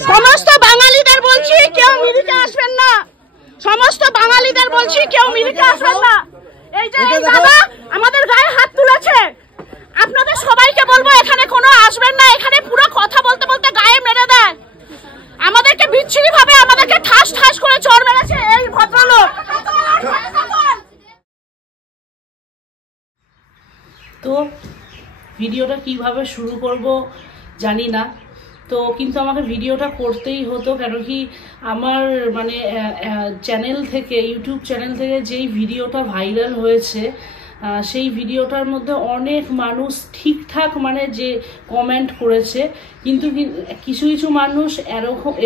সমস্ত বাঙালিদের বলছি কেউ মিরিকে আসবেন না, সমস্ত বাঙালিদের বলছি কেউ মিরিকে আসবেন না। এই যে এই দাদা আমাদের গায়ে হাত তুলেছে, আপনাদের সবাইকে বলবো এখানে কোনো আসবেন না। এখানে পুরো কথা বলতে বলতে গায়ে মেরে দেয়, আমাদেরকে বিচ্ছিরি ভাবে আমাদেরকে ঠাস ঠাস করে চড় মেরেছে এই ভদ্রলোক। তো ভিডিওটা কিভাবে শুরু করব জানি না, তো কিন্তু আমাকে ভিডিওটা করতেই হতো। কেন কি আমার মানে চ্যানেল থেকে, ইউটিউব চ্যানেল থেকে যেই ভিডিওটা ভাইরাল হয়েছে সেই ভিডিওটার মধ্যে অনেক মানুষ ঠিকঠাক মানে যে কমেন্ট করেছে, কিন্তু কিছু কিছু মানুষ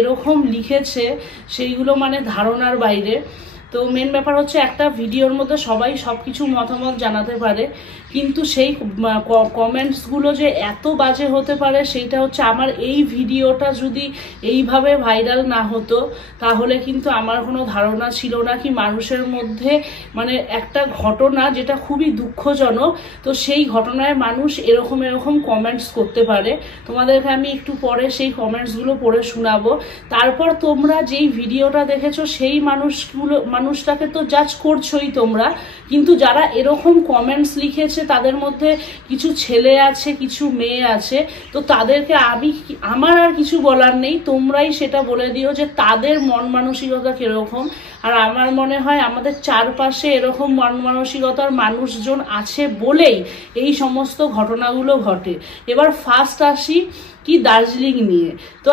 এরকম লিখেছে সেইগুলো মানে ধারণার বাইরে। তো মেন ব্যাপার হচ্ছে একটা ভিডিওর মধ্যে সবাই সব কিছু মতামত জানাতে পারে, কিন্তু সেই কমেন্টসগুলো যে এত বাজে হতে পারে সেইটা হচ্ছে আমার এই ভিডিওটা যদি এইভাবে ভাইরাল না হতো তাহলে কিন্তু আমার কোনো ধারণা ছিল না কি মানুষের মধ্যে মানে একটা ঘটনা যেটা খুবই দুঃখজনক, তো সেই ঘটনায় মানুষ এরকম কমেন্টস করতে পারে। তোমাদেরকে আমি একটু পরে সেই কমেন্টসগুলো পড়ে শোনাবো। তারপর তোমরা যেই ভিডিওটা দেখেছো সেই মানুষটাকে তো জাজ করছোই তোমরা, কিন্তু যারা এরকম কমেন্টস লিখেছে তাদের মধ্যে কিছু ছেলে আছে, কিছু মেয়ে আছে, তো তাদেরকে আমার আর কিছু বলার নেই, তোমরাই সেটা বলে দিও যে তাদের মন মানসিকতা কিরকম। আর আমার মনে হয় আমাদের চারপাশে এরকম মন মানসিকতার মানুষজন আছে বলেই এই সমস্ত ঘটনাগুলো ঘটে। এবার ফার্স্ট আসি কি দার্জিলিং নিয়ে। তো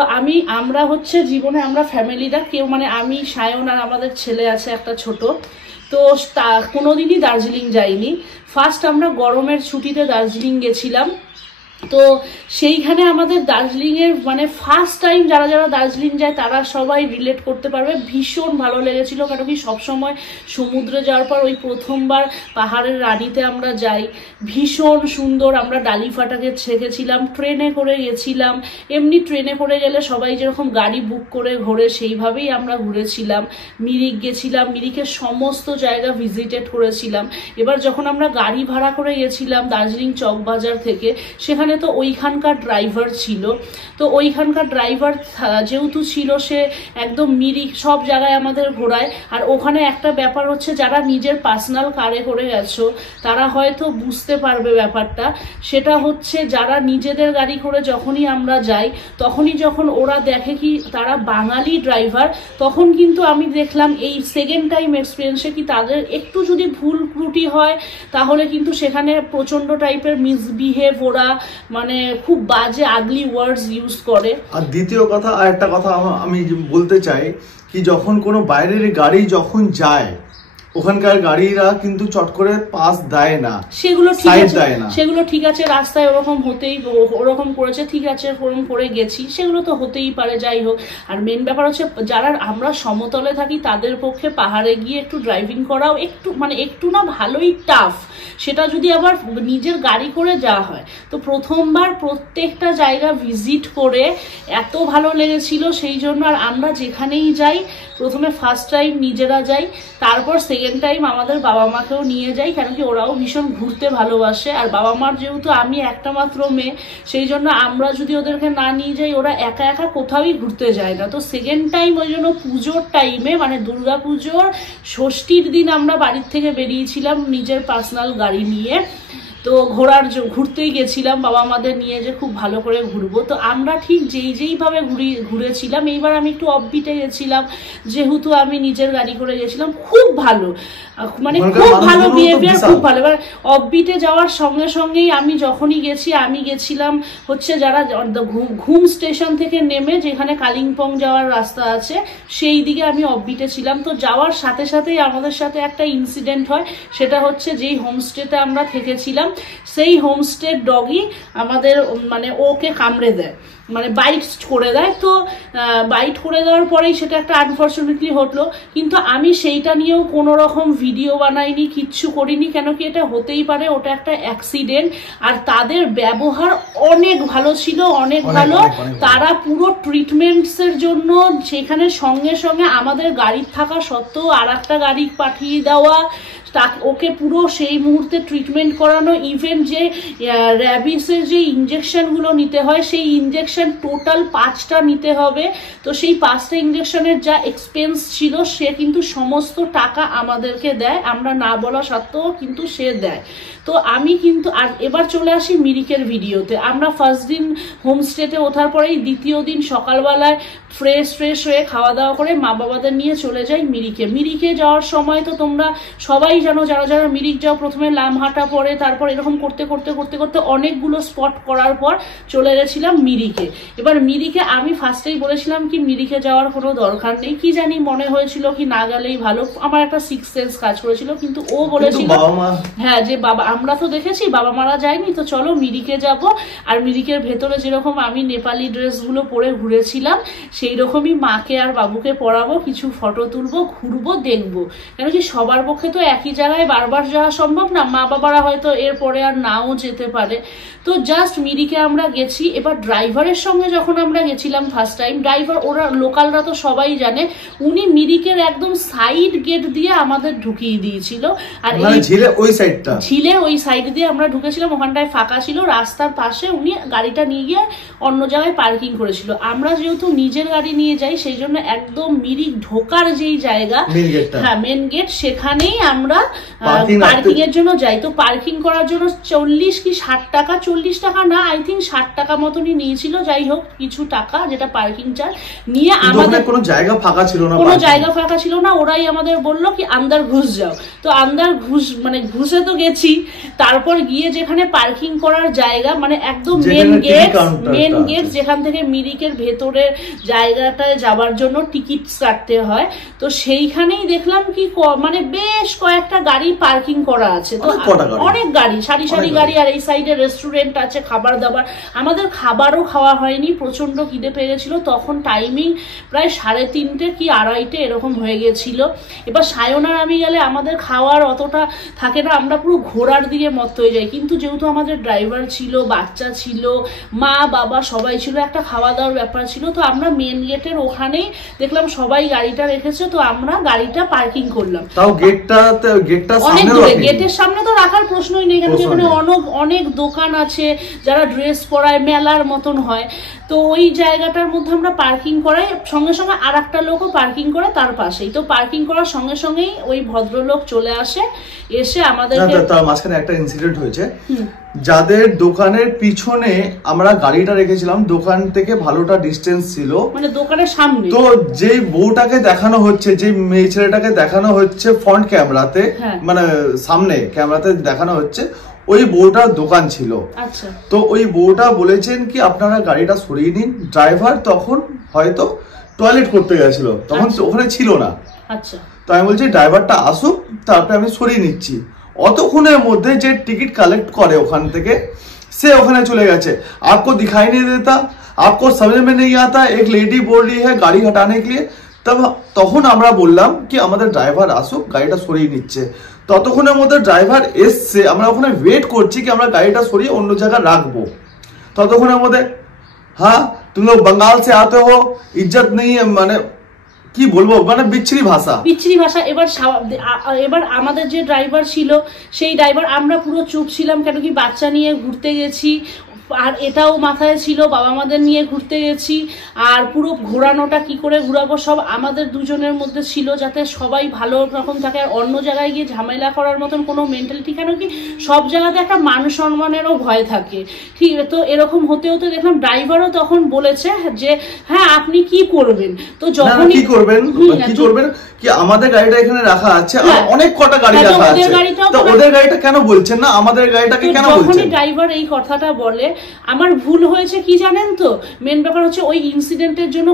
আমরা হচ্ছে জীবনে আমরা ফ্যামিলিরা কেউ মানে আমি, সায়ন আর আমাদের ছেলে আছে একটা ছোট, তো কোনোদিনই দার্জিলিং যাইনি। ফার্স্ট আমরা গরমের ছুটিতে দার্জিলিং গেছিলাম। তো সেইখানে আমাদের দার্জিলিংয়ের মানে ফার্স্ট টাইম যারা যারা দার্জিলিং যায় তারা সবাই রিলেট করতে পারবে, ভীষণ ভালো লেগেছিল। কারণ কি সবসময় সমুদ্রে যাওয়ার পর ওই প্রথমবার পাহাড়ের রানিতে আমরা যাই, ভীষণ সুন্দর। আমরা ডালিফাটাকে ছেঁকেছিলাম, ট্রেনে করে গেছিলাম। এমনি ট্রেনে করে গেলে সবাই যেরকম গাড়ি বুক করে ঘোরে সেইভাবেই আমরা ঘুরেছিলাম। মিরিক গেছিলাম, মিরিকের সমস্ত জায়গা ভিজিটেড করেছিলাম। এবার যখন আমরা গাড়ি ভাড়া করে গেছিলাম দার্জিলিং চকবাজার থেকে, সেখানে তো ওইখানকার ড্রাইভার ছিল, তো ওইখানকার ড্রাইভার যেহেতু ছিল সে একদম মিরিক সব জায়গায় আমাদের ঘোরায়। আর ওখানে একটা ব্যাপার হচ্ছে যারা নিজের পার্সোনাল কারে করে গেছো তারা হয়তো বুঝতে পারবে ব্যাপারটা, সেটা হচ্ছে যারা নিজেদের গাড়ি করে যখনই আমরা যাই তখনই যখন ওরা দেখে কি তারা বাঙালি ড্রাইভার, তখন কিন্তু আমি দেখলাম এই সেকেন্ড টাইম এক্সপিরিয়েন্সে কি তাদের একটু যদি ভুল ত্রুটি হয় তাহলে কিন্তু সেখানে প্রচন্ড টাইপের মিসবিহেভ, ওরা মানে খুব বাজে আগলি ওয়ার্ডস ইউজ করে। আর দ্বিতীয় কথা, আর একটা কথা আমি বলতে চাই কি যখন কোনো বাইরের গাড়ি যখন যায় ওখানকার গাড়িরা কিন্তু চট করে পাস দেয় না, সেগুলো ঠিক আছে রাস্তায় ওরকম করেছে, ঠিক আছে ওরকম করে গেছি, সেগুলো তো হতেই পারে, যাই হোক। আর মেন ব্যাপার হচ্ছে যারা আমরা সমতলে থাকি তাদের পক্ষে পাহাড়ে গিয়ে একটু ড্রাইভিং করাও একটু না ভালোই টাফ, সেটা যদি আবার নিজের গাড়ি করে যাওয়া হয়। তো প্রথমবার প্রত্যেকটা জায়গা ভিজিট করে এত ভালো লেগেছিল সেই জন্য। আর আমরা যেখানেই যাই প্রথমে ফার্স্ট টাইম নিজেরা যাই, তারপর সেকেন্ড টাইম আমাদের বাবা মাকেও নিয়ে যাই, কেন কি ওরাও ভীষণ ঘুরতে ভালোবাসে। আর বাবা মার যেহেতু আমি একটা মাত্র মেয়ে সেই জন্য আমরা যদি ওদেরকে না নিয়ে যাই ওরা একা একা কোথাওই ঘুরতে যায় না। তো সেকেন্ড টাইম ওই জন্য পুজোর টাইমে মানে দুর্গা পুজোর ষষ্ঠীর দিন আমরা বাড়ির থেকে বেরিয়েছিলাম নিজের পার্সোনাল গাড়ি নিয়ে। তো ঘুরতেই গেছিলাম বাবা মাদের নিয়ে যে খুব ভালো করে ঘুরবো। তো আমরা ঠিক যেইভাবে ঘুরেছিলাম, এইবার আমি একটু অফবিটে গেছিলাম যেহেতু আমি নিজের গাড়ি করে গেছিলাম, খুব ভালো মানে খুব ভালো বিহেভিয়ার, খুব ভালো। এবার অফবিটে যাওয়ার সঙ্গে সঙ্গেই আমি যখনই আমি গেছিলাম হচ্ছে যারা ঘুম স্টেশন থেকে নেমে যেখানে কালিম্পং যাওয়ার রাস্তা আছে সেই দিকে আমি অফবিটে ছিলাম। তো যাওয়ার সাথে সাথেই আমাদের সাথে একটা ইনসিডেন্ট হয়, সেটা হচ্ছে যেই হোমস্টেতে আমরা থেকেছিলাম সেই হোমস্টের ডগি আমাদের মানে ওকে কামড়ে দেয়, মানে বাইট করে দেয়। তো বাইট করে দেওয়ার পরেই সেটা একটা আনফর্চুনেটলি হলো, কিন্তু আমি সেইটা নিয়েও কোনো রকম ভিডিও বানাইনি, কিচ্ছু করিনি, কেন কি এটা হতেই পারে, ওটা একটা অ্যাক্সিডেন্ট। আর তাদের ব্যবহার অনেক ভালো ছিল, অনেক ভালো। তারা পুরো ট্রিটমেন্টসের জন্য সেখানে সঙ্গে সঙ্গে আমাদের গাড়ির থাকা সত্ত্বেও আর একটা গাড়ি পাঠিয়ে দেওয়া, ওকে পুরো সেই মুহূর্তে ট্রিটমেন্ট করানো, ইভেন যে র্যাবিসের যে ইঞ্জেকশনগুলো নিতে হয় সেই ইঞ্জেকশন ইঞ্জেকশন টোটাল 5টা নিতে হবে। তো সেই 5টা ইঞ্জেকশনের যা এক্সপেন্স ছিল সে কিন্তু সমস্ত টাকা আমাদেরকে দেয়, আমরা না বলা সত্ত্বেও কিন্তু সে দেয়। তো আমি কিন্তু আর এবার চলে আসি মিরিকের ভিডিওতে। আমরা ফার্স্ট দিন হোমস্টেতে ওঠার পরেই দ্বিতীয় দিন সকালবেলায় ফ্রেশ হয়ে খাওয়া দাওয়া করে মা বাবাদের নিয়ে চলে যাই মিরিকে যাওয়ার সময় তো তোমরা সবাই জানো, যারা মিরিক যাও, প্রথমে লামহাটা পরে, তারপর এরকম করতে অনেকগুলো স্পট করার পর চলে গেছিলাম মিরিকে। এবার মিরিকে আমি ফার্স্টেই বলেছিলাম কি মিরিকে যাওয়ার কোনো দরকার নেই, কি জানি মনে হয়েছিল কি না গেলেই ভালো, আমার একটা সিক্স সেন্স কাজ করেছিল। কিন্তু ও বলেছিল হ্যাঁ যে বাবা আমরা তো দেখেছি বাবা মারা যায়নি, তো চলো মিরিকে যাব। আর মিরিকের ভেতরে যেরকম আমি নেপালি ড্রেসগুলো পরে ঘুরেছিলাম সেই রকমই মাকে আর বাবুকে পরাবো, কিছু ফটো তুলবো, ঘুরবো, দেখবো। কেন কি সবার পক্ষে তো একই জায়গায় বারবার যাওয়া সম্ভব না, মা বাবারা হয়তো এরপরে আর নাও যেতে পারে। তো জাস্ট মিরিকে আমরা গেছি। এবার ড্রাইভারের সঙ্গে যখন আমরা গেছিলাম ফার্স্ট টাইম, ড্রাইভার ওরা লোকালরা তো সবাই জানে, উনি মিরিকের একদম সাইড গেট দিয়ে আমাদের ঢুকিয়ে দিয়েছিল। আর ঝিলের ওই সাইড দিয়ে আমরা ঢুকেছিলাম, ওখানটায় ফাঁকা ছিল, রাস্তার পাশে উনি গাড়িটা নিয়ে গিয়ে অন্য জায়গায় পার্কিং করেছিল। আমরা যেহেতু নিজের গাড়ি নিয়ে যাই সেই জন্য একদম মিরিক ঢোকার যেই জায়গা, হ্যাঁ মেন গেট, সেখানেই আমরা পার্কিং এর জন্য যাই। তো পার্কিং করার জন্য 40 কি 60 টাকা, 40 টাকা না আই থিঙ্ক 60 টাকা মতনই নিয়েছিল। যাই হোক কিছু টাকা যেটা পার্কিং চার্জ নিয়ে আমাদের কোনো জায়গা ফাঁকা ছিল না, ওরাই আমাদের বললো কি আন্দার ঘুষ যাও। তো আন্দার ঘুষ মানে ঘুষে তো গেছি, তারপর গিয়ে যেখানে পার্কিং করার জায়গা মানে একদম মেন গেট যেখান থেকে মিরিকের ভেতরের জায়গাটায় যাবার জন্য টিকিট কাটতে হয়, তো সেইখানেই দেখলাম কি মানে বেশ কয়েকটা গাড়ি পার্কিং করা আছে। তো অনেক গাড়ি, সারি গাড়ি, আর এই সাইডে রেস্টুরেন্ট আছে, খাবার দাবার। আমাদের খাবারও খাওয়া হয়নি, প্রচন্ড খিদে পেয়ে গেছিল। তখন টাইমিং প্রায় 3:30 কি 2:30 এরকম হয়ে গেছিল। এবার সায়নার আমি গেলে আমাদের খাওয়ার অতটা থাকে না, আমরা পুরো ঘোরার দিকে মত্ত হয়ে যাই। কিন্তু যেহেতু আমাদের ড্রাইভার ছিল, বাচ্চা ছিল, মা বাবা সবাই ছিল, একটা খাওয়া দাওয়ার ব্যাপার ছিল। তো আমরা মেন গেটের ওখানেই দেখলাম সবাই গাড়িটা রেখেছে, তো আমরা গাড়িটা পার্কিং করলাম। তাও অনেক দূরে, গেটের সামনে তো রাখার প্রশ্নই নেই, কারণ এখানে অনেক দোকান আছে, যারা ড্রেস পরায়, মেলার মতন হয়। তো ওই জায়গাটার মধ্যে আমরা পার্কিং করাই, সঙ্গে সঙ্গে আর একটা লোকও পার্কিং করে তার পাশেই। তো পার্কিং করার সঙ্গে সঙ্গেই ওই ভদ্রলোক চলে আসে, এসে আমাদেরকে তার মাঝখানে একটা ইনসিডেন্ট হয়েছে। যাদের দোকানের পিছনে আমরা গাড়িটা রেখেছিলাম, দোকান থেকে ভালোটা ডিস্টেন্স ছিল, মানে দোকানের সামনে। তো যেই বউটাকে দেখানো হচ্ছে, যে মেয়ে ছেলেটাকে দেখানো হচ্ছে ফ্রন্ট ক্যামেরাতে, মানে সামনে ক্যামেরাতে দেখানো হচ্ছে, ওই বউটার দোকান ছিল। আচ্ছা। তো ওই বউটা বলেছেন কি আপনারা গাড়িটা সরিয়ে নিন। ড্রাইভার তখন হয়তো টয়লেট করতে গেছিল, তখন ওখানে ছিল না। আচ্ছা। তো আমি বলছি ড্রাইভারটা আসুক, তারপরে আমি সরিয়ে নিচ্ছি। অতক্ষণের মধ্যে যে টিকিট কালেক্ট করে ওখান থেকে, সে ওখানে চলে গেছে। आपको दिखाई नहीं देता, आपको समझ में नहीं आता, एक लेडी बोल रही है गाड़ी हटाने के लिए। তখন আমরা বললাম কি আমাদের ড্রাইভার আসুক, গাড়িটা সরিয়ে নিচ্ছে। ততক্ষণের মধ্যে ড্রাইভার এসছে, আমরা ওখানে ওয়েট করছি কি আমরা গাড়িটা সরিয়ে অন্য জায়গায় রাখবো। ততক্ষণের মধ্যে হ্যাঁ তুম লোগ বাঙ্গাল সে আতে হো, ইজ্জত নেই, মানে কি বলবো, মানে বিচ্ছিরি ভাষা। এবার আমাদের যে ড্রাইভার ছিল সেই ড্রাইভার, আমরা পুরো চুপ ছিলাম, কেন কি বাচ্চা নিয়ে ঘুরতে গেছি, আর এটাও মাথায় ছিল বাবা মাদের নিয়ে ঘুরতে গেছি, আর পুরো ঘোরানোটা কি করে ঘুরাবো সব আমাদের দুজনের মধ্যে ছিল, যাতে সবাই ভালো রকম থাকে। আর অন্য জায়গায় গিয়ে ঝামেলা করার মতন কোনো মেন্টালিটি, কেন কি সব জায়গাতে একটা মান সম্মানেরও ভয় থাকে। ঠিক তো এরকম হতে হতে দেখলাম ড্রাইভারও তখন বলেছে যে হ্যাঁ আপনি কি করবেন। তো যখন কি করবেন কি আমাদের গাড়িটা এখানে রাখা আছে, অনেক কটা গাড়ি রাখা আছে, তো ওদের গাড়িটা কেন বলছেন না, আমাদের গাড়িটাকে কেন বলছেন? যখনই ড্রাইভার এই কথাটা বলে, আমার ভুল হয়েছে কি জানেন তো, মেন ব্যাপার হচ্ছে ওই ইনসিডেন্টের জন্য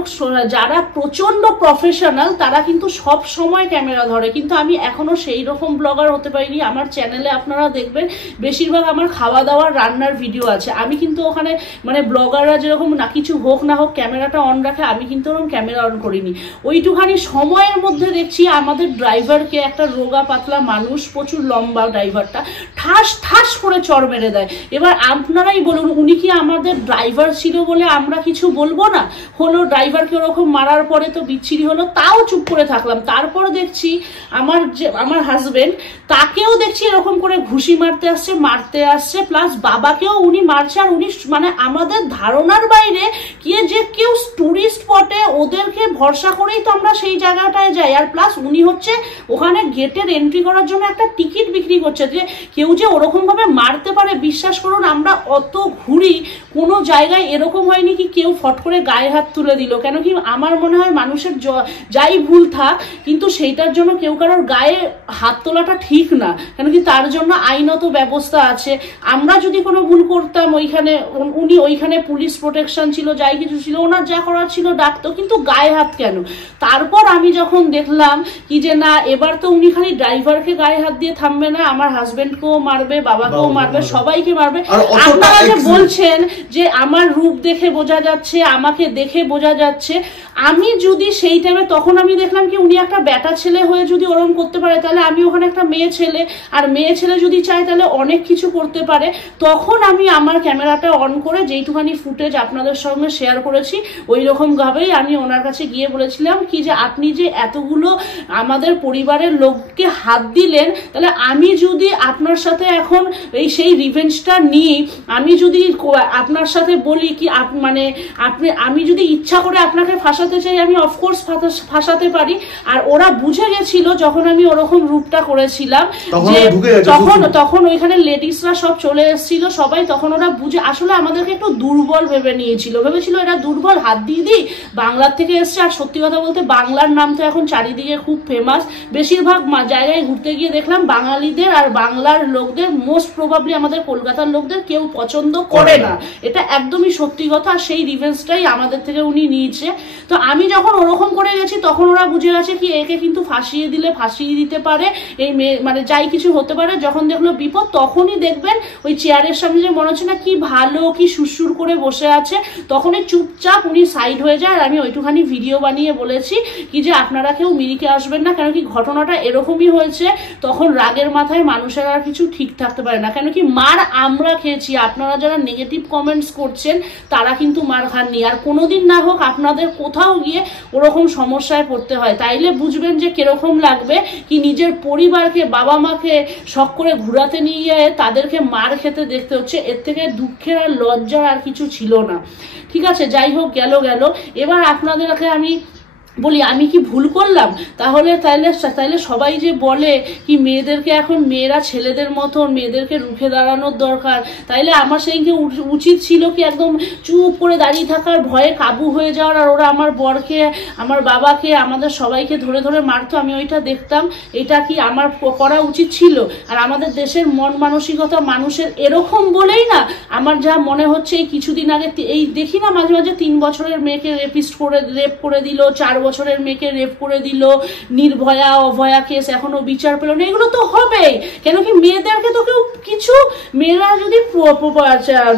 যারা প্রচন্ড প্রফেশনাল তারা কিন্তু সব সময় ক্যামেরা ধরে, কিন্তু আমি এখনো সেই রকম ব্লগার হতে পারিনি। আমার চ্যানেলে আপনারা দেখবেন বেশিরভাগ আমার খাওয়া দাওয়ার রান্নার ভিডিও আছে, আমি কিন্তু ওখানে মানে ব্লগাররা যেরকম না কিছু হোক না হোক ক্যামেরাটা অন রাখে, আমি কিন্তু ওরকম ক্যামেরা অন করিনি। ওইটুখানি সময়ের মধ্যে দেখছি আমাদের ড্রাইভারকে, একটা রোগা পাতলা মানুষ, প্রচুর লম্বা ড্রাইভারটা, ঠাস ঠাস করে চড় মেরে দেয়। এবার আপনারাই বলুন উনি কি আমাদের ড্রাইভার ছিল বলে আমরা কিছু বলবো না? হলো ড্রাইভারকে ওরকম মারার পরে তো বিচ্ছিরি হলো, তাও চুপ করে থাকলাম। তারপর দেখছি আমার হাজবেন্ড, তাকেও দেখছি এরকম করে ঘুষি মারতে আসছে, প্লাস বাবাকেও উনি মারছে। আর উনি মানে আমাদের ধারণার বাইরে কি যে কেউ টুরিস্ট স্পটে ওদেরকে ভরসা করেই তো আমরা সেই জায়গাটায় যাই। আর প্লাস উনি হচ্ছে ওখানে গেটের এন্ট্রি করার জন্য একটা টিকিট বিক্রি করছে, যে কেউ যে ওরকম ভাবে মারতে পারে। বিশ্বাস করুন আমরা অত ঘুরি, কোনো জায়গায় এরকম হয়নি কি কেউ ফট করে গায়ে হাত তুলে দিল। কেন কি আমার মনে হয় মানুষের যাই ভুল থাক, কিন্তু সেইটার জন্য কেউ কারোর গায়ে হাত তোলাটা ঠিক না। কেন কি তার জন্য আইনত ব্যবস্থা আছে। আমরা যদি কোনো ভুল করতাম উনি ওইখানে পুলিশ প্রোটেকশন ছিল, যাই কিছু ছিল, ওনার যা করার ছিল ডাকতো, কিন্তু গায়ে হাত কেন? তারপর আমি যখন দেখলাম কি যে না, এবার তো উনি খালি ড্রাইভারকে গায়ে হাত দিয়ে থামবে না, আমার হাজবেন্ডকেও মারবে, বাবাকেও মারবে, সবাইকে মারবে। আপনারা যে বলছেন যে আমার রূপ দেখে বোঝা যাচ্ছে, আমাকে দেখে বোঝা যাচ্ছে, আমি যদি সেই টাইমে তখন আমি দেখলাম কি উনি একটা ব্যাটা ছেলে হয়ে যদি ওরকম করতে পারে, তাহলে আমি ওখানে একটা মেয়ে ছেলে, আর মেয়ে ছেলে যদি চায় তাহলে অনেক কিছু করতে পারে। তখন আমি আমার ক্যামেরাটা অন করে যেইটুখানি ফুটেজ আপনাদের সঙ্গে শেয়ার করেছি, ওই রকম ভাবেই আমি ওনার কাছে গিয়ে বলেছিলাম কি যে আপনি যে এতগুলো আমাদের পরিবারের লোককে হাত দিলেন, তাহলে আমি যদি আপনার সাথে এখন সেই রিভেঞ্জটা নিই, আমি যদি আপনার সাথে বলি কি মানে আমি যদি ইচ্ছা করে আপনাকে ফাঁসাতে চাই, আমি অফকোর্স ফাঁসাতে পারি। আর ওরা বুঝে গেছিল যখন আমি ওরকম রূপটা করেছিলাম, যে তখন ওইখানে লেডিসরা সব চলে এসেছিল সবাই, তখন ওরা বুঝে আসলে আমাদেরকে একটু দুর্বল ভেবেছিল এরা দুর্বল, হাত দিয়ে দিই, বাংলার থেকে এসছে। আর সত্যি কথা বলতে বাংলার নাম তো এখন চারিদিকে খুব ফেমাস, বেশিরভাগ জায়গায় ঘুরতে গিয়ে দেখলাম বাঙালিদের আর বাংলার লোকদের মোস্ট প্রবাবলি আমাদের কলকাতার লোকদের কেউ পছন্দ করে না, এটা একদমই সত্যি কথা। আর সেই রিভেঞ্জটাই আমাদের থেকে উনি নিয়েছে। তো আমি যখন ওরকম করে গেছি তখন ওরা বুঝে গেছে কি একে কিন্তু ফাঁসিয়ে দিতে পারে, এই মানে যাই কিছু হতে পারে। যখন দেখলো বিপদ, তখনই দেখবেন ওই চেয়ারের সামনে যে মনে হচ্ছে না কি ভালো কি সুরসুর করে বসে আছে, তখনই চুপচাপ উনি সাইড হয়ে যায়। আর আমি ওইটুখানি ভিডিও বানিয়ে বলেছি কি যে আপনারা কেউ মিরিকে আসবেন না, কেন কি ঘটনাটা এরকমই হয়েছে। তখন রাগের মাথায় মানুষের আর কিছু ঠিক থাকতে পারে না, কেন কি মার আমরা খেয়েছি, আপনারা যারা নেগেটিভ কমেন্টস করছেন তারা কিন্তু মার খাননি। আর কোনোদিন না হোক আপনাদের কোথাও গিয়ে ওরকম সমস্যায় পড়তে হয়, তাইলে বুঝবেন যে কিরকম লাগবে কি নিজের পরিবারকে, বাবা মাকে শখ করে ঘুরাতে নিয়ে গিয়ে তাদেরকে মার খেতে দেখতে হচ্ছে। এর থেকে দুঃখের আর লজ্জার আর কিছু ছিল না। ঠিক আছে, যাই হোক গেল। এবার আপনাদেরকে আমি বলি আমি কি ভুল করলাম? তাহলে সবাই যে বলে কি মেয়েদেরকে এখন মেয়েরা ছেলেদের মতন, মেয়েদেরকে রুখে দাঁড়ানোর দরকার, তাইলে আমার সেইকে উচিত ছিল কি একদম চুপ করে দাঁড়িয়ে থাকার, ভয়ে কাবু হয়ে যাওয়ার। আর ওরা আমার বরকে, আমার বাবাকে, আমাদের সবাইকে ধরে ধরে মারতো, আমি ওইটা দেখতাম। এটা কি আমার করা উচিত ছিল? আর আমাদের দেশের মন মানসিকতা মানুষের এরকম বলেই না আমার যা মনে হচ্ছে, এই কিছুদিন আগে এই দেখি না মাঝে মাঝে 3 বছরের মেয়েকে রেপ করে দিল, 4 বছরের মেয়েকে রেপ করে দিল, নির্ভয়া অভয়া কেস এখনো বিচার পেল না। এগুলো তো হবেই, কেন কি মেয়েদেরকে তো কেউ কিছু, মেয়েরা যদি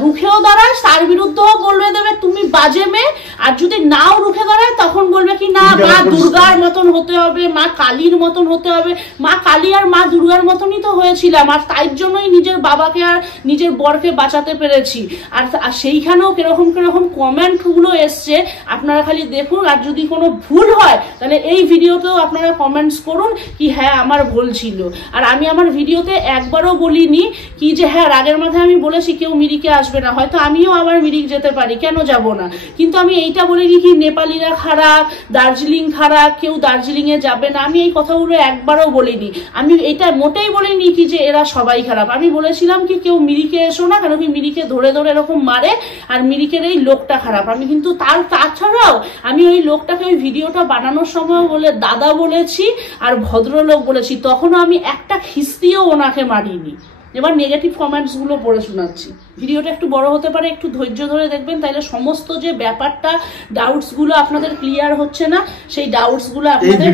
রুখেও দাঁড়ায় তার বিরুদ্ধেও বলবে দেবে তুমি বাজে মেয়ে, আর যদি নাও রুখে দাঁড়ায় তখন বলবে কি না মা দুর্গার মতন হতে হবে, মা কালীর মতন হতে হবে। মা কালী আর মা দুর্গার মতনই তো হয়েছিলাম, আর তাই জন্যই নিজের বাবাকে আর নিজের বরকে বাঁচাতে পেরেছি। আর সেইখানেও কিরকম কমেন্ট গুলো এসছে, আপনারা খালি দেখুন। আর যদি কোনো ভুল হয় তাহলে এই ভিডিওতেও আপনারা কমেন্টস করুন কি হ্যাঁ আমার ভুল ছিল। আর আমি আমার ভিডিওতে একবারও বলিনি কি যে হ্যাঁ রাগের মাথায় আমি বলেছি কেউ মিরিকে আসবে না, হয়তো আমিও আবার মিরিক যেতে পারি, কেন যাব না। কিন্তু আমি এইটা বলিনি কি নেপালিরা খারাপ, দার্জিলিং খারাপ, কেউ দার্জিলিং এ যাবে না, আমি এই কথাগুলো একবারও বলিনি। আমি এটা মোটেই বলিনি কি যে এরা সবাই খারাপ। আমি বলেছিলাম কি কেউ মিরিকে এসো না, কেন কি মিরিকে ধরে ধরে এরকম মারে, আর মিরিকের এই লোকটা খারাপ। আমি কিন্তু তাছাড়াও আমি ওই লোকটাকে ওই ভিডিওটা বানানোর সময় বলে দাদা বলেছি আর ভদ্রলোক বলেছি, তখনও আমি একটা খিস্তিও ওনাকে মারিনি। এবার নেগেটিভ কমেন্টস গুলো পড়ে শোনাচ্ছি। ভিডিওটা একটু বড় হতে পারে, একটু ধৈর্য ধরে দেখবেন, তাহলে সমস্ত যে ব্যাপারটা ডাউটস গুলো আপনাদের ক্লিয়ার হচ্ছে না, সেই ডাউটস গুলো আপনাদের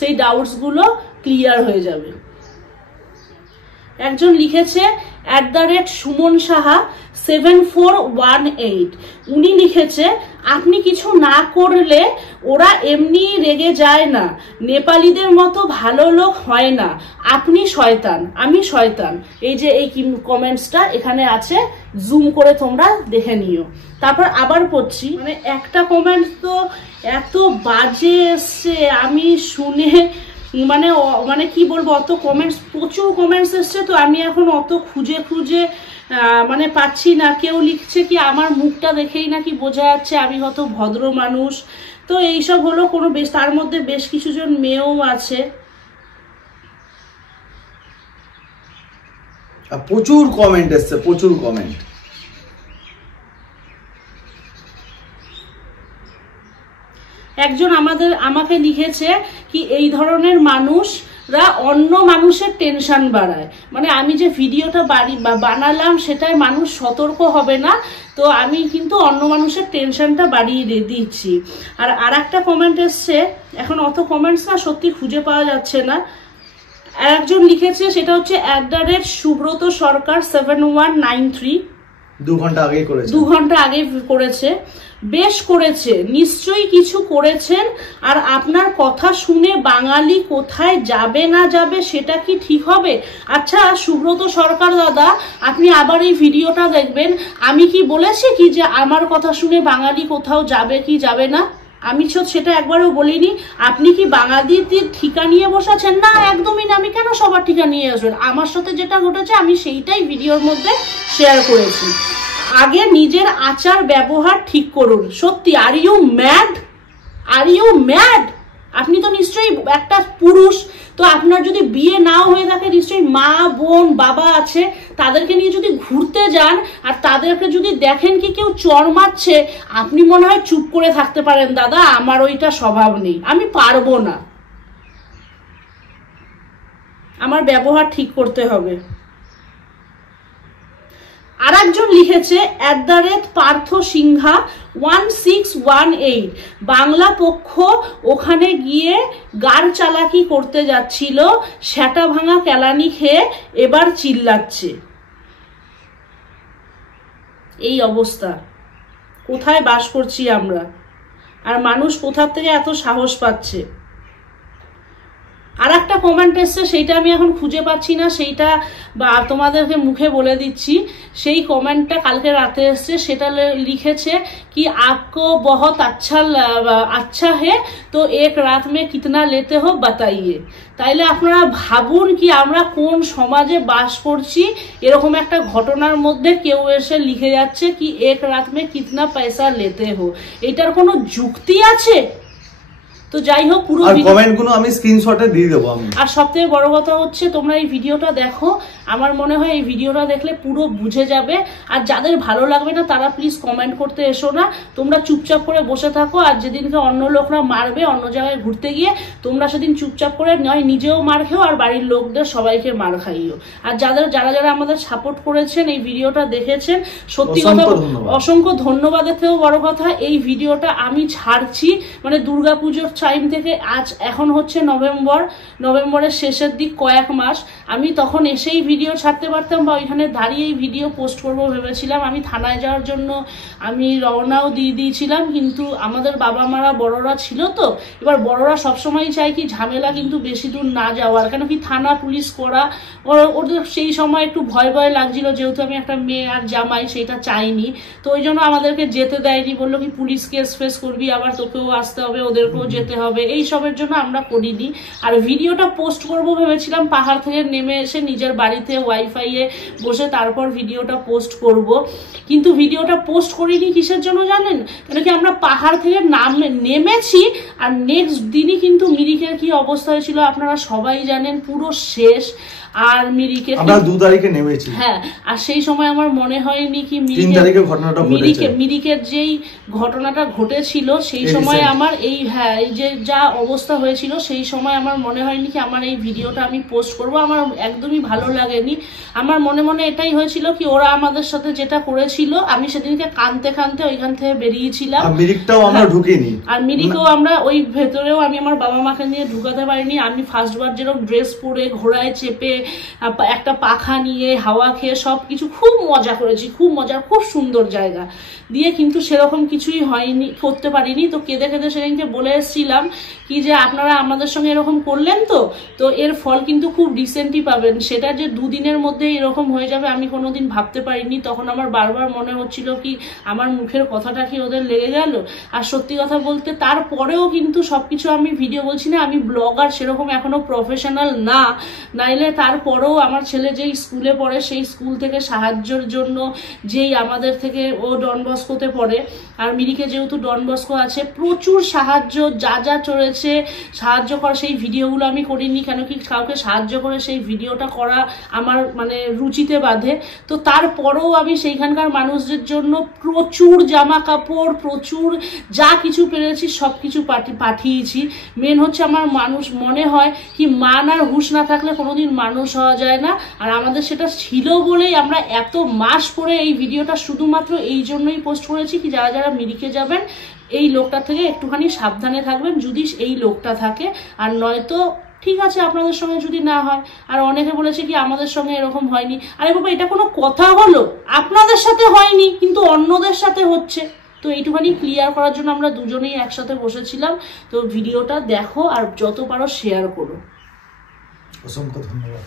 সেই ডাউটস গুলো ক্লিয়ার হয়ে যাবে। একজন লিখেছে সুমন সাহা 7418 উনি লিখেছে, আপনি কিছু না করলে ওরা এমনি রেগে যায় না, নেপালিদের মতো ভালো লোক হয় না, আপনি শয়তান, আমি শয়তান। এই যে এই কমেন্টসটা এখানে আছে, জুম করে তোমরা দেখে নিও। তারপর আবার পড়ছি, মানে একটা কমেন্ট তো এত বাজে এসছে, আমি শুনে মানে মানে কি বলবো, অত কমেন্টস, প্রচুর কমেন্টস এসছে, তো আমি এখন অত খুঁজে খুঁজে মানে পাচ্ছি না। কেউ লিখছে কি আমার মুখটা দেখেই নাকি বোঝা যাচ্ছে আমি কত ভদ্র মানুষ, তো এইসব হলো কোনো বেশ, তার মধ্যে বেশ কিছু জন মেয়েও আছে। প্রচুর কমেন্ট এসছে, প্রচুর কমেন্ট। একজন আমাকে লিখেছে কি এই ধরনের মানুষরা অন্য মানুষের টেনশন বাড়ায়, মানে আমি যে ভিডিওটা বানালাম সেটাই মানুষ সতর্ক হবে না, তো আমি কিন্তু অন্য মানুষের টেনশনটা বাড়িয়ে দিচ্ছি। আর একটা কমেন্ট এসছে, এখন অত কমেন্টস না সত্যি খুঁজে পাওয়া যাচ্ছে না। একজন লিখেছে, সেটা হচ্ছে @সুব্রত সরকার 7193, 2 ঘন্টা আগে করেছে, 2 ঘন্টা আগে করেছে। বেশ করেছে, নিশ্চয়ই কিছু করেছেন, আর আপনার কথা শুনে বাঙালি কোথায় যাবে না যাবে সেটা কি ঠিক হবে? আচ্ছা সুব্রত সরকার দাদা, আপনি আবার এই ভিডিওটা দেখবেন, আমি কি বলেছি কি যে আমার কথা শুনে বাঙালি কোথাও যাবে কি যাবে না? আমি সেটা একবারও বলিনি। আপনি কি বাঙালিদের ঠিকা নিয়ে বসাছেন? না, একদমই না। আমি কেন সবার ঠিকা নিয়ে আসবেন? আমার সাথে যেটা ঘটেছে আমি সেইটাই ভিডিওর মধ্যে শেয়ার করেছি। আগে নিজের আচার ব্যবহার ঠিক করুন। সত্যি, are you mad? Are you mad? আপনি তো নিশ্চয়ই একটা পুরুষ, তো আপনার যদি বিয়ে নাও হয়ে থাকে নিশ্চয়ই মা, বোন, বাবা আছে, তাদেরকে নিয়ে যদি ঘুরতে যান আর তাদেরকে যদি দেখেন কি কেউ চড় মারছে, আপনি মনে হয় চুপ করে থাকতে পারেন, দাদা আমার ওইটা স্বভাব নেই, আমি পারবো না, আমার ব্যবহার ঠিক করতে হবে। আর একজন লিখেছে @পার্থ সিংহা 1618, বাংলা পক্ষ ওখানে গিয়ে গার চালাকি করতে যাচ্ছিল, সেটা ভাঙা কেলানি খেয়ে এবার চিল্লাচ্ছে। এই অবস্থা, কোথায় বাস করছি আমরা, আর মানুষ কোথা থেকে এত সাহস পাচ্ছে? আর একটা কমেন্ট এসছে, সেইটা আমি এখন খুঁজে পাচ্ছি না, সেইটা বা তোমাদেরকে মুখে বলে দিচ্ছি। সেই কমেন্টটা কালকে রাতে এসছে, সেটা লিখেছে কি আপকো বহুত আচ্ছা হে তো এক রাত মে কিতনা লেতে হো বাতাইয়ে। তাইলে আপনারা ভাবুন কি আমরা কোন সমাজে বাস করছি, এরকম একটা ঘটনার মধ্যে কেউ এসে লিখে যাচ্ছে কি এক রাত মে কিতনা পয়সা লেতে হো। এটার কোনো যুক্তি আছে? তো যাই হোক, পুরো কমেন্টগুলো আমি স্ক্রিনশটে দিয়ে দেবো আমি। আর সবথেকে বড় কথা হচ্ছে তোমরা এই ভিডিওটা দেখো, আমার মনে হয় এই ভিডিওটা দেখলে পুরো বুঝে যাবে। আর যাদের ভালো লাগবে না তারা প্লিজ কমেন্ট করতে এসো না, তোমরা চুপচাপ করে বসে থাকো। আর যেদিনকে অন্য লোকরা মারবে অন্য জায়গায় ঘুরতে গিয়ে, তোমরা সেদিন চুপচাপ করে নয় নিজেও মার খেও আর বাড়ির লোকদের সবাইকে মার খাইও। আর যারা আমাদের সাপোর্ট করেছেন, এই ভিডিওটা দেখেছেন, সত্যি কথা অসংখ্য ধন্যবাদের থেকেও বড় কথা, এই ভিডিওটা আমি ছাড়ছি মানে দুর্গাপুজোর টাইম থেকে আজ এখন হচ্ছে নভেম্বরের শেষের দিক, কয়েক মাস। আমি তখন এসেই ভিডিও ছাড়তে পারতাম বা ওইখানে দাঁড়িয়েই ভিডিও পোস্ট করবো ভেবেছিলাম। আমি থানায় যাওয়ার জন্য আমি রওনাও দিয়ে দিয়েছিলাম, কিন্তু আমাদের বাবা মারা বড়রা ছিল, তো এবার বড়রা সবসময় চায় কি ঝামেলা কিন্তু বেশি দূর না যাওয়ার, কেন কি থানা পুলিশ করা ওদের সেই সময় একটু ভয় লাগছিল, যেহেতু আমি একটা মেয়ে আর জামাই, সেটা চাইনি। তো ওই জন্য আমাদেরকে যেতে দেয়নি, বললো কি পুলিশ কেস ফেস করবি, আবার তোকেও আসতে হবে, ওদেরকেও যেতে হবে, এই সবের জন্য আমরা করিনি। আর ভিডিওটা পোস্ট করব ভেবেছিলাম পাহাড় থেকে নেমে এসে নিজের বাড়িতে ওয়াইফাইয়ে বসে তারপর ভিডিওটা পোস্ট করব, কিন্তু ভিডিওটা পোস্ট করিনি কিসের জন্য জানেন? কেন কি আমরা পাহাড় থেকে নেমেছি আর নেক্সট দিনই কিন্তু মিরিকের কি অবস্থা হয়েছিল আপনারা সবাই জানেন, পুরো শেষ। আর মিরিকে আমরা 2 তারিখে নেমেছি, হ্যাঁ, আর সেই সময় আমার মনে হয়নি কি 3 তারিখে ঘটনাটা ঘটেছে, মিরিকের যেই ঘটনাটা ঘটেছিল সেই সময় আমার এই এই যে যা অবস্থা হয়েছিল, সেই সময় আমার মনে হয়নি কি আমার এই ভিডিওটা আমি পোস্ট করব। আমার একদমই ভালো লাগেনি। আমার মনে এটাই হয়েছিল কি ওরা আমাদের সাথে যেটা করেছিল, আমি সেদিনকে কাঁদতে ওইখান থেকে বেরিয়েছিলাম, আর মিরিকটাও আমরা ঢুকিনি, আর মিরিকেও আমরা ওই ভেতরেও আমি আমার বাবা মাকে নিয়ে ঢুকাতে পারিনি। আমি ফার্স্টবার যেরকম ড্রেস পরে ঘোড়ায় চেপে একটা পাখা নিয়ে হাওয়া খেয়ে সব কিছু খুব মজা করেছি, খুব মজার, খুব সুন্দর জায়গা দিয়ে, কিন্তু সেরকম কিছুই হয়নি, করতে পারিনি। তো কেঁদে কেঁদে সেদিনকে বলে এসেছিলাম কি যে আপনারা আমাদের সঙ্গে এরকম করলেন তো এর ফল কিন্তু খুব রিসেন্টলি পাবেন। সেটা যে দুদিনের মধ্যে এরকম হয়ে যাবে আমি কোনোদিন ভাবতে পারিনি। তখন আমার বারবার মনে হচ্ছিল কি আমার মুখের কথাটা কি ওদের লেগে গেল। আর সত্যি কথা বলতে তারপরেও কিন্তু সবকিছু আমি ভিডিও বলছি না, আমি ব্লগার সেরকম এখনো প্রফেশনাল না, নাইলে তারপরেও আমার ছেলে যেই স্কুলে পড়ে সেই স্কুল থেকে সাহায্যের জন্য, যেই আমাদের থেকে ও ডন বস্কোতে পড়ে আর মিরিকে যেহেতু ডন বস্কো আছে, প্রচুর সাহায্য যা যা চলেছে সাহায্য করা, সেই ভিডিওগুলো আমি করিনি কেন কি কাউকে সাহায্য করে সেই ভিডিওটা করা আমার মানে রুচিতে বাঁধে। তো তারপরেও আমি সেইখানকার মানুষদের জন্য প্রচুর জামা কাপড়, প্রচুর যা কিছু পেরেছি সব কিছু পাঠিয়েছি। মেন হচ্ছে আমার মানুষ মনে হয় কি মান আর হুঁশ না থাকলে কোনোদিন মানুষ হওয়া যায় না, আর আমাদের সেটা ছিল বলেই আমরা এত মাস পরে এই ভিডিওটা শুধুমাত্র এই জন্যই পোস্ট করেছি কি যারা যারা মিরিকে যাবেন এই লোকটা থেকে একটুখানি সাবধানে থাকবেন যদি এই লোকটা থাকে, আর নয়তো ঠিক আছে আপনাদের সঙ্গে যদি না হয়। আর অনেকে বলেছে কি আমাদের সঙ্গে এরকম হয়নি। আরে বাবা এটা কোনো কথা হলো? আপনাদের সাথে হয়নি কিন্তু অন্যদের সাথে হচ্ছে। তো এইটুখানি ক্লিয়ার করার জন্য আমরা দুজনেই একসাথে বসেছিলাম। তো ভিডিওটা দেখো আর যত পারো শেয়ার করো। অসংখ্য ধন্যবাদ।